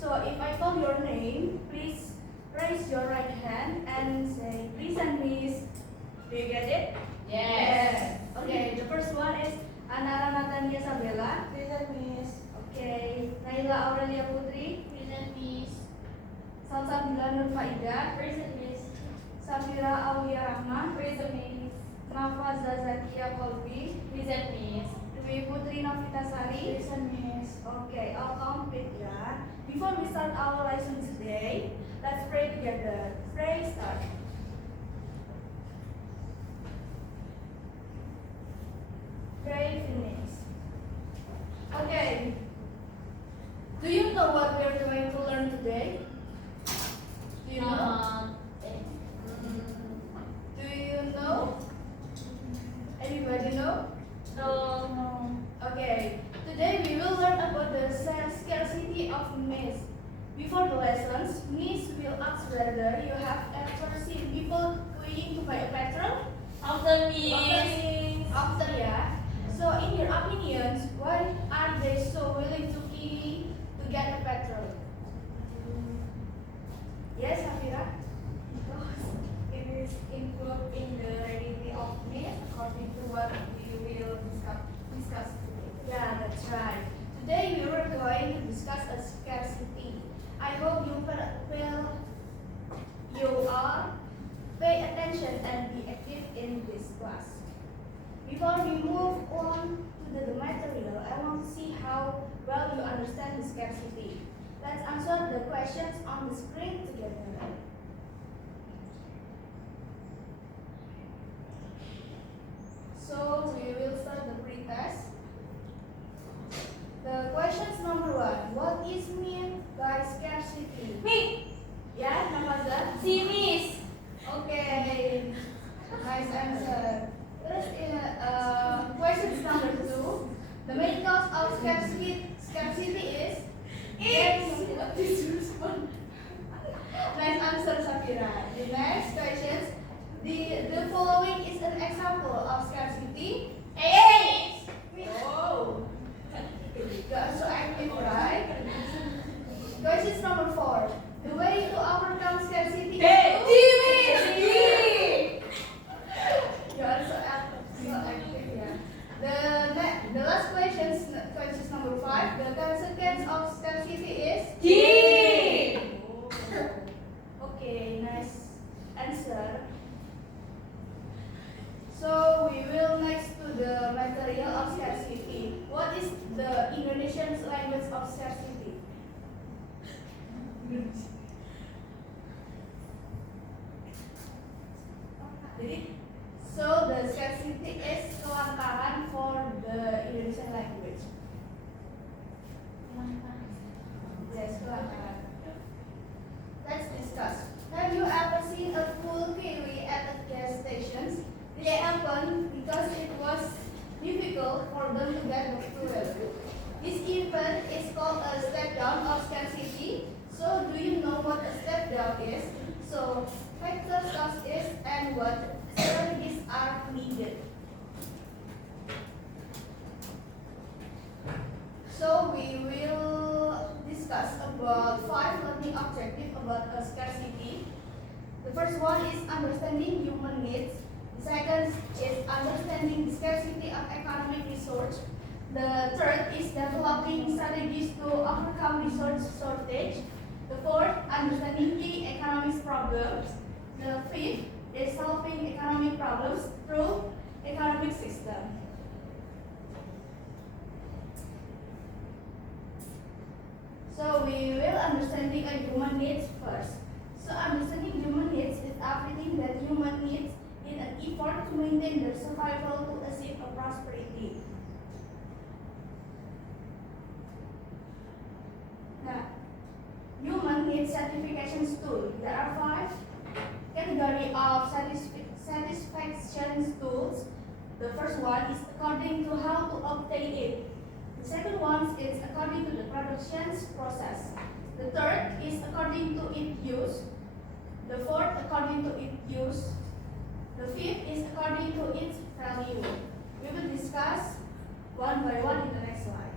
So if I call your name, please raise your right hand and say, "Present, Miss." Do you get it? Yes. Okay, the first one is Anara Natania Sabella. Present, Miss. Okay, Naila Aurelia Putri. Present, Miss. Salsabila Nur Faida. Present, Miss. Safira Aulia Rahma. Present, Miss. Mafaza Zakia Kolbi. Present, Miss. Dwi Putri Novitasari. Present, Miss. Okay, all complete ya. Before we start our lesson today, let's pray together. Pray start. Pray finish. Okay. Do you know what we are going to learn today? Do you know? Do you know? Anybody know? No. Okay. Today we will learn about the scarcity of maize. Before the lessons, Miss will ask whether you have ever seen people queuing to buy a petrol. After, Miss. After ya. So in your opinions, why are they so willing to queue to get a petrol? Yes, Safira? Because it is included in the reality of myth according to what we will discuss today. Yeah, that's right. Today we were going to discuss a scarcity. I hope you all pay attention and be active in this class. Before we move on to the material, I want to see how well you understand the scarcity. Let's answer the questions on the screen together. So we will start the pre-test. The questions number 1. What is meant by scarcity? Me. Yeah, Namaza? Si, Miss. Okay, nice answer. Questions number 2. The main cause of scarcity is? Nice answer, Safira. The next questions. The following is an example of scarcity. Hey. Oh, got so active, right? Questions number 4. The way to overcome scarcity Hey. is? You are so active, yeah. The last questions number 5. The consequence of scarcity is? D. Okay, nice answer. So we will next to the material of scarcity. What is the Indonesian language of scarcity? So the scarcity is kelangkaan for the Indonesian language. Yes, kelangkaan. Let's discuss. Have you ever seen a full kiwi at a gas stations? This happened because it was difficult for them to get the fuel. This event is called a step down of scarcity. So do you know what a step down is? So factors cause is and what strategies are needed. So we will discuss about 5 learning objectives about a scarcity. The first one is understanding human needs. The second is understanding the scarcity of economic resource. The third is developing strategies to overcome resource shortage. The fourth, understanding key economic problems. The fifth is solving economic problems through economic system. So we will understanding a human needs first. So understanding human needs is everything that human needs in an effort to maintain their survival to achieve a prosperity. Now, human needs certification tool. There are 5 categories of satisfaction tools. The first one is according to how to obtain it. The second one is according to the production process. The third is according to its use. The fourth according to its use. The fifth is according to its value. We will discuss one by one in the next slide.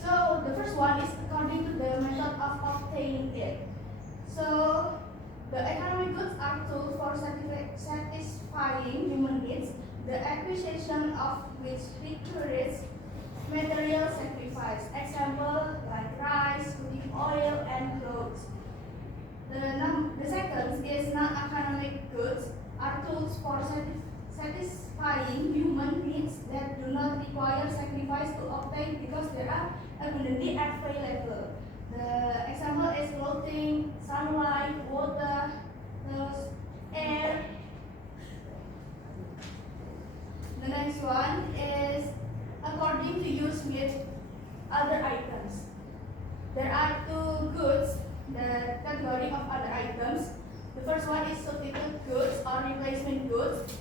So the first one is according The economic goods are tools for satisfying human needs, the acquisition of which requires material sacrifice. Example like rice, cooking oil, and clothes. The second is non-economic goods are tools for satisfying human needs that do not require sacrifice to obtain because they are abundantly available. The example is clothing, sunlight, water, air. The next one is according to use with other items. There are two goods, the category of other items. The first one is substitute goods or replacement goods.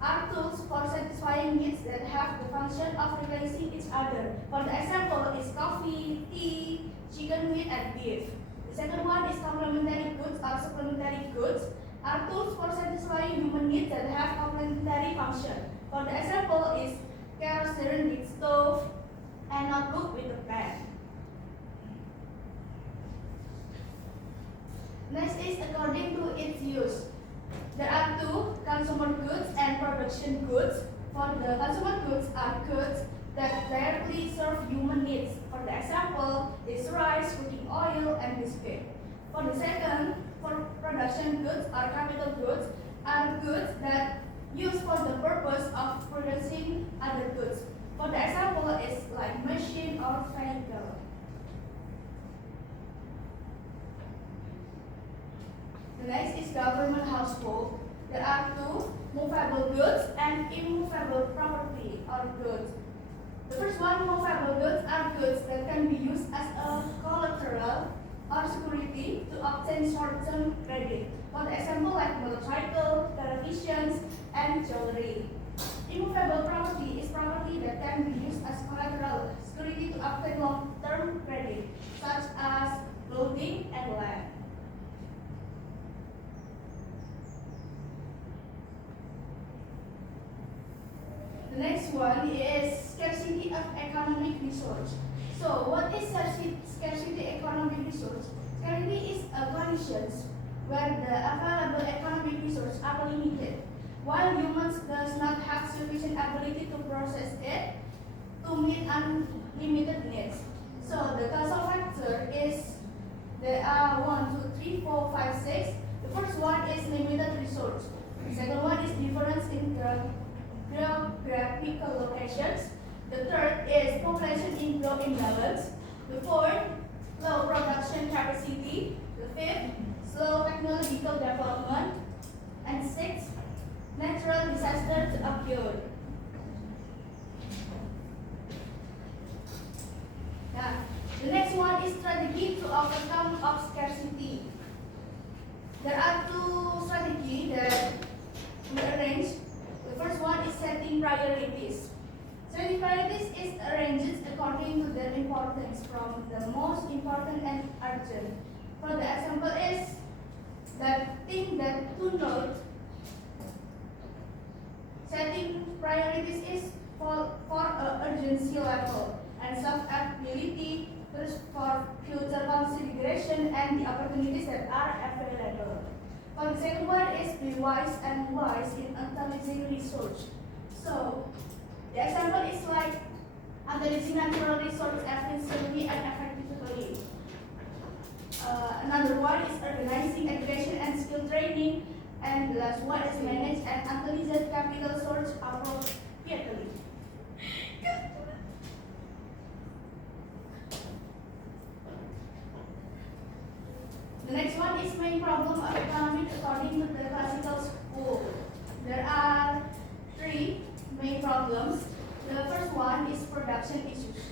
Are tools for satisfying needs that have the function of replacing each other. For the example is coffee, tea, chicken meat, and beef. The second one is complementary goods or supplementary goods. Are tools for satisfying human needs that have complementary function. For the example is kerosene with stove and notebook with a pen. Next is according to its use. There are two, consumer goods and production goods. For the consumer goods are goods that directly serve human needs. For the example is rice, cooking oil, and biscuit. For the second, for production goods or capital goods are goods that used for the purpose of producing other goods. For the example is like machine or vehicle. The next is government household. There are two, movable goods and immovable property or goods. The first one, movable goods are goods that can be used as a collateral or security to obtain short-term credit. For the example like motorcycle, televisions, and jewelry. Immovable property is property that can be used as collateral security to obtain long-term credit, such as clothing and land. The next one is scarcity of economic resource. So, what is scarcity economic resource? Scarcity is a conditions where the available economic resources are limited, while humans does not have sufficient ability to process it to meet unlimited needs. So, the causal factor is there are 1, 2, 3, 4, 5, 6. The first one is limited resource. The second one is difference in geographical locations. The third is population imbalance. The fourth, low production capacity. The fifth, slow technological development. And sixth, natural disasters occur. Now, the next one is strategy to overcome of scarcity. There are two strategies that we arrange. The first one is setting priorities. Setting priorities is arranged according to their importance from the most important and urgent. For the example is that thing that to note. Setting priorities is for urgency level and self-ability, for future consideration and the opportunities that are available. For the second one is be wise and wise in utilizing resource. So, the example is like utilizing natural resources efficiently and effectively. Another one is organizing education and skill training. And the last one is manage and utilize capital source appropriately. The next one is main problem of economics according to the classical school. There are three main problems. The first one is production issues.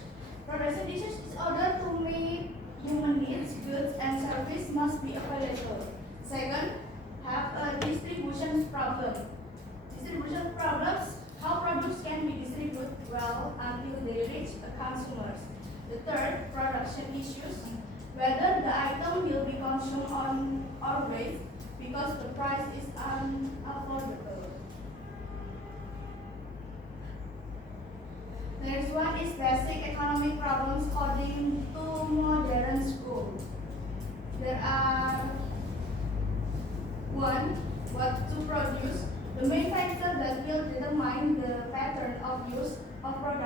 Production issues is order to meet human needs, goods and service must be available. Second, have a distribution problem. Distribution problems, how products can be distributed well until they reach the consumers. The third, production issues, whether the item will be consumed on or waste because the price is unaffordable. The next one is basic economic problems according to modern school. There are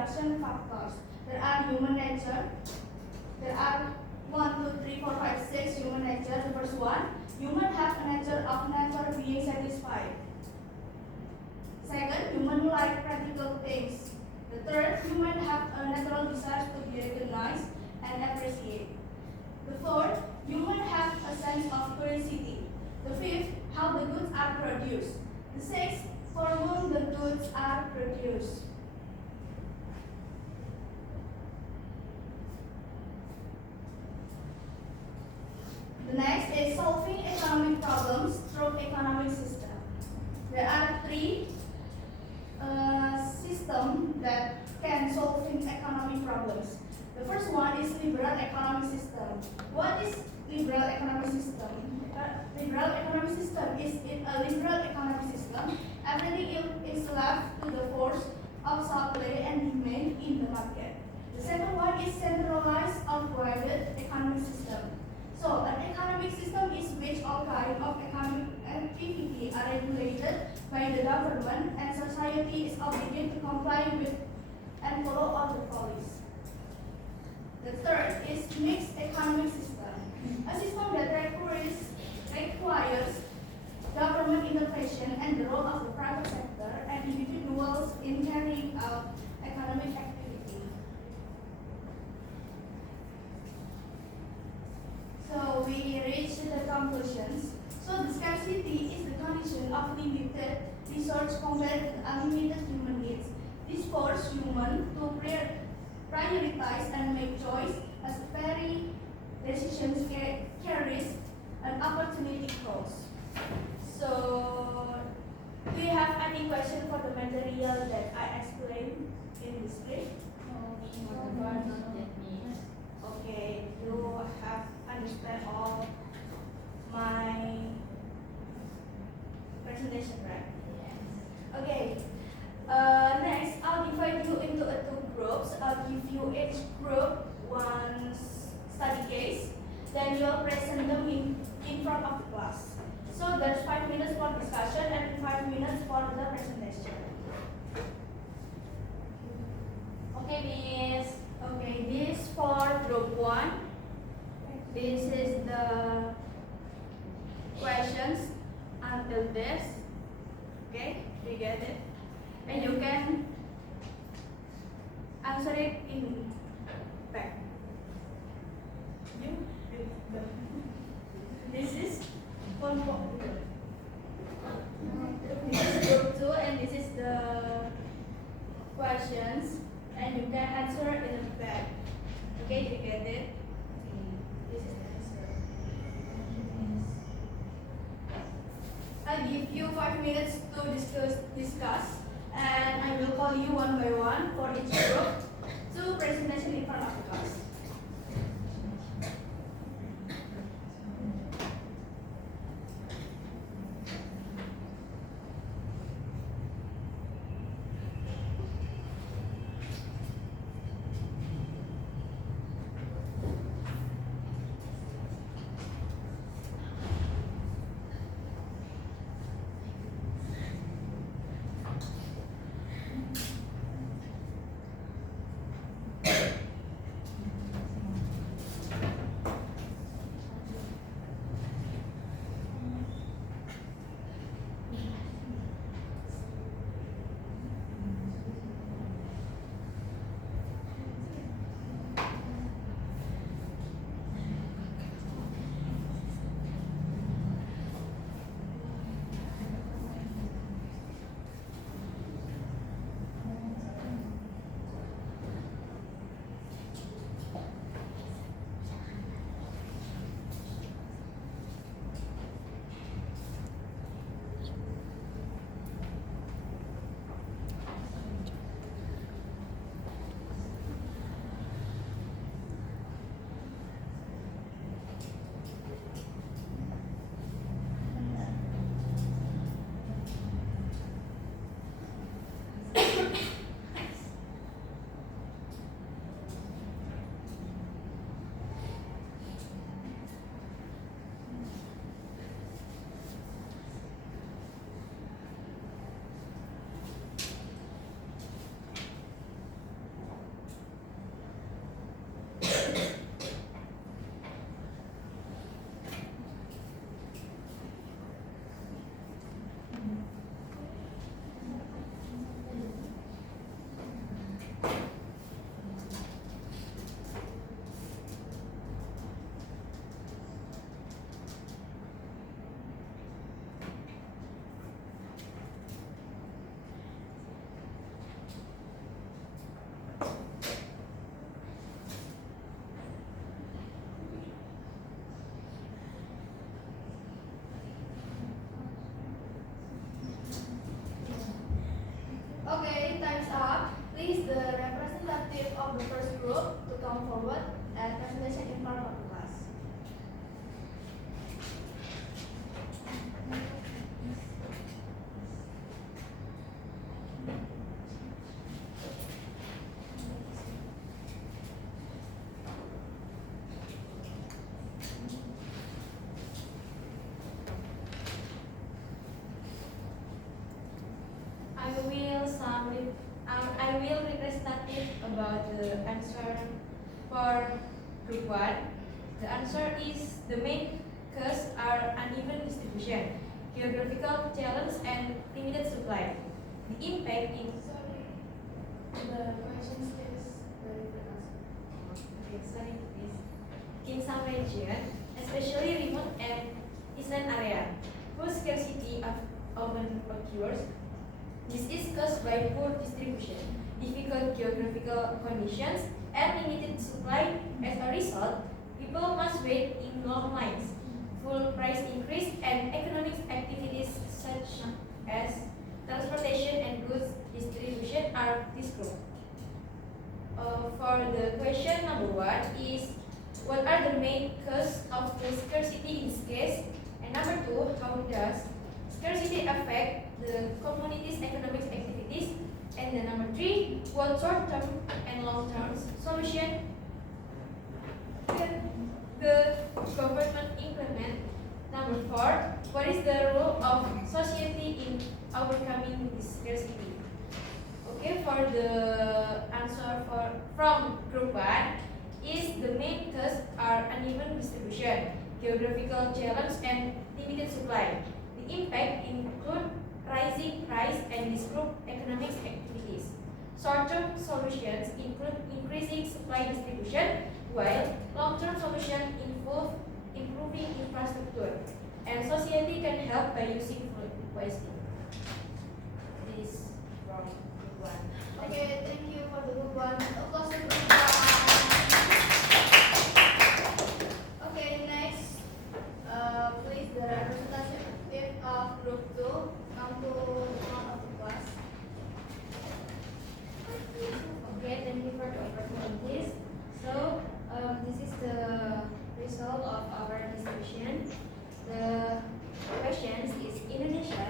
discussion factors. There are human nature. There are 1, 2, 3, 4, 5, 6 human nature. The first one, human have a nature of never being satisfied. Second, human like practical things. The third, human have a natural desire to be recognized and appreciated. The fourth, human have a sense of curiosity. The fifth, how the goods are produced. The sixth, for whom the goods are produced. The next is solving economic problems through economic system. There are three systems that can solve economic problems. The first one is liberal economic system. What is liberal economic system? Liberal economic system is in a liberal economic system. Everything is left to the force of supply and demand in the market. The second one is centralized or private economic system. So an economic system is which all kinds of economic activity are regulated by the government and society is obligated to comply with and follow all the policies. The third is mixed economic system, a system that requires government intervention and the role of the private sector and individuals in carrying out economic activity. So we reach the conclusions. So the scarcity is the condition of limited resource compared to unlimited human needs. This forces humans to prioritize and make choice as very decisions carries an opportunity cost. So, do you have any question for the material that I explained in this clip? Okay, you have understand all my presentation, right? Okay. Next, I'll divide you into two groups. I'll give you each group one study case. Then you'll present them in front of the class. So there's 5 minutes for discussion and 5 minutes for the presentation. Okay, Miss. Okay, this for group 1. This is the questions until this. Okay, you get it? And you can answer it in back. This is one more. This is group 2 and this is the questions and you can answer in the back. Okay, you get it? This is the answer. I'll give you 5 minutes to discuss and I will call you one by one for each group to presentation in front of the class. will representative about the answer for group 1. The answer is the main cause are uneven distribution, geographical challenge, and limited supply. The impact in Sorry. The question is very fast. okay, sorry, please. In some region, especially remote and island area, food scarcity often occurs. This is caused by poor distribution, difficult geographical conditions, and limited supply. As a result, people must wait in long lines. Full price increase and economic activities such as transportation and goods distribution are disrupted. For the question number 1 is what are the main causes of the scarcity in this case? And number 2, how does scarcity affect the community's economic activities? And then number 3, what short-term and long-term solution can the government implement? Number 4, what is the role of society in overcoming this scarcity? Okay, for the answer from group 1 is the main cause are uneven distribution, geographical challenge, and limited supply. The impact include rising price and disrupt economic activities. Short-term solutions include increasing supply distribution, while long-term solutions involve improving infrastructure, and society can help by using food wisely. This from group 1. Okay, thank you for the group 1. Applause to group 1. Okay, next, please the representative of group 2 come to the front of the class. Okay, thank you for the opportunities. So, this is the result of our discussion. The questions is Indonesia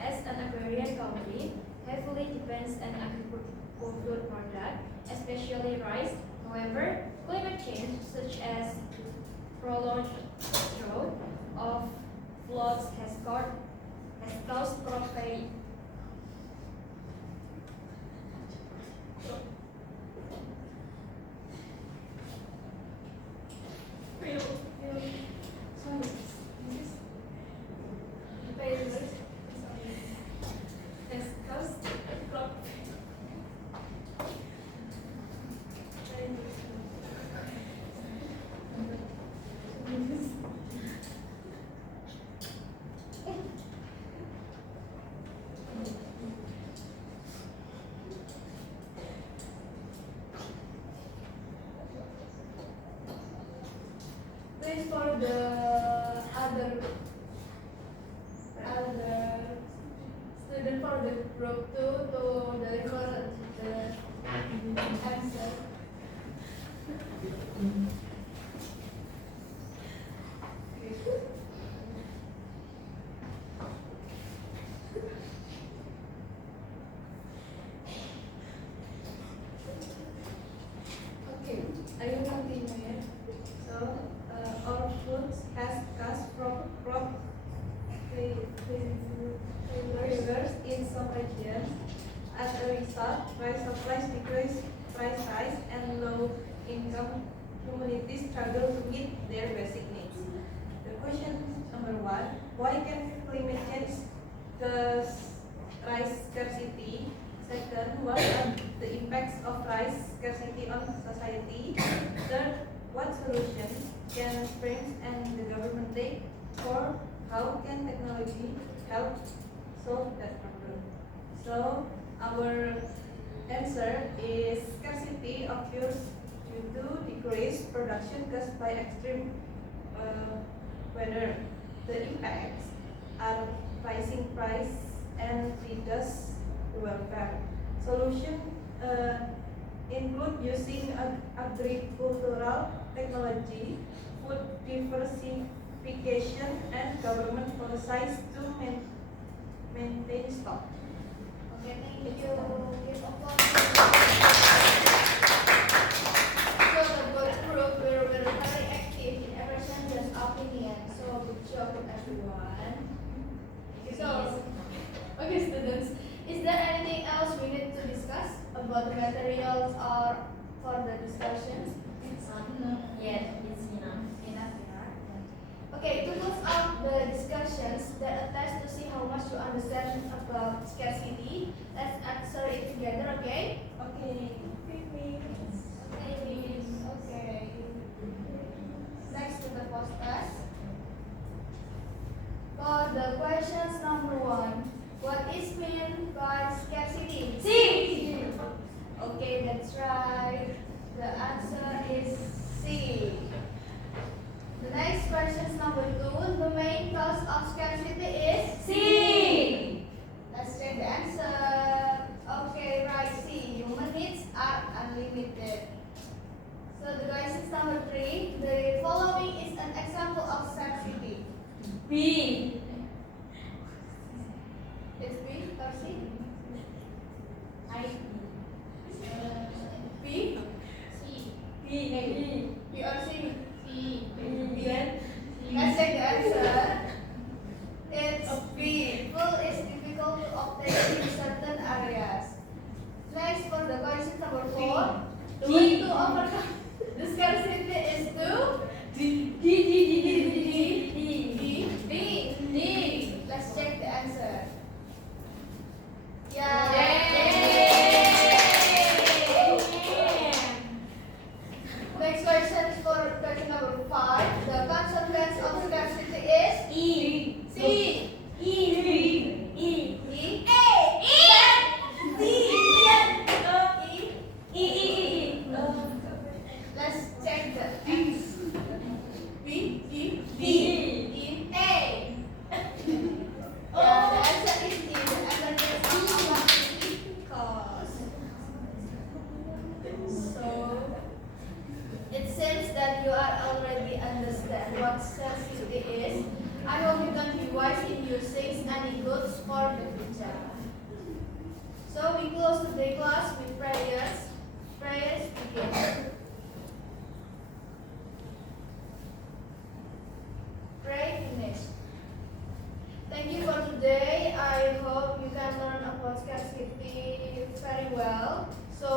as an agrarian country heavily depends on agricultural product, especially rice. However, climate change such as prolonged drought of floods has caused crop failure. Has caused crop Please for the other student for the group 2 to deliver the answer. Okay, I will continue. So, our food has caused crop failures in some regions. As a result, rice supplies decrease, price rise, and low-income communities struggle to meet their basic needs. The question number 1: why can climate change cause rice scarcity? Second, what are the impacts of rice scarcity on society? Third, what solutions can firms and the government take? Fourth, how can technology help solve that problem? So, our answer is scarcity occurs due to decreased production caused by extreme weather. The impacts are rising price and reduced welfare. Solution include using agricultural technology, food diversification, and government policies to maintain stock. Okay, thank you. Give applause. So the both group were very active in everything just opinion. So good job everyone. So, okay students, is there anything else we need to discuss? about the materials or for the discussions? Yes, it's enough. Enough, yeah. Okay, to close up the discussions that attest to see how much you understand about scarcity, let's answer it together, okay? Okay. Okay. Next to the post test. For the questions number 1, what is meant by scarcity? C. Okay, that's right. The answer is C. The next question number 2. The main cause of scarcity is C. Let's check the answer. Okay, right. C. Human needs are unlimited. So the question number 3. The following is an example of scarcity. B. It's B or C? I. B? C. B. B or C? C. B. Let's check the answer. It's B. Fuel is difficult to obtain in certain areas. Next, for the question number 4, the D. way to overcome the scarcity is to D. Let's check the answer. Yeah. Next question is for question number 5. The consequence of scarcity is E. C. E. Let's check the X. B. E. E. A. Yeah, the answer is D. The emergence of opportunity cost. So it seems that you are already understand what scarcity is. I hope you can be wise in using any goods for the future. So we close today's class with prayers. Prayers begin. Pray finish. Thank you for today. I hope you can learn about scarcity very well. So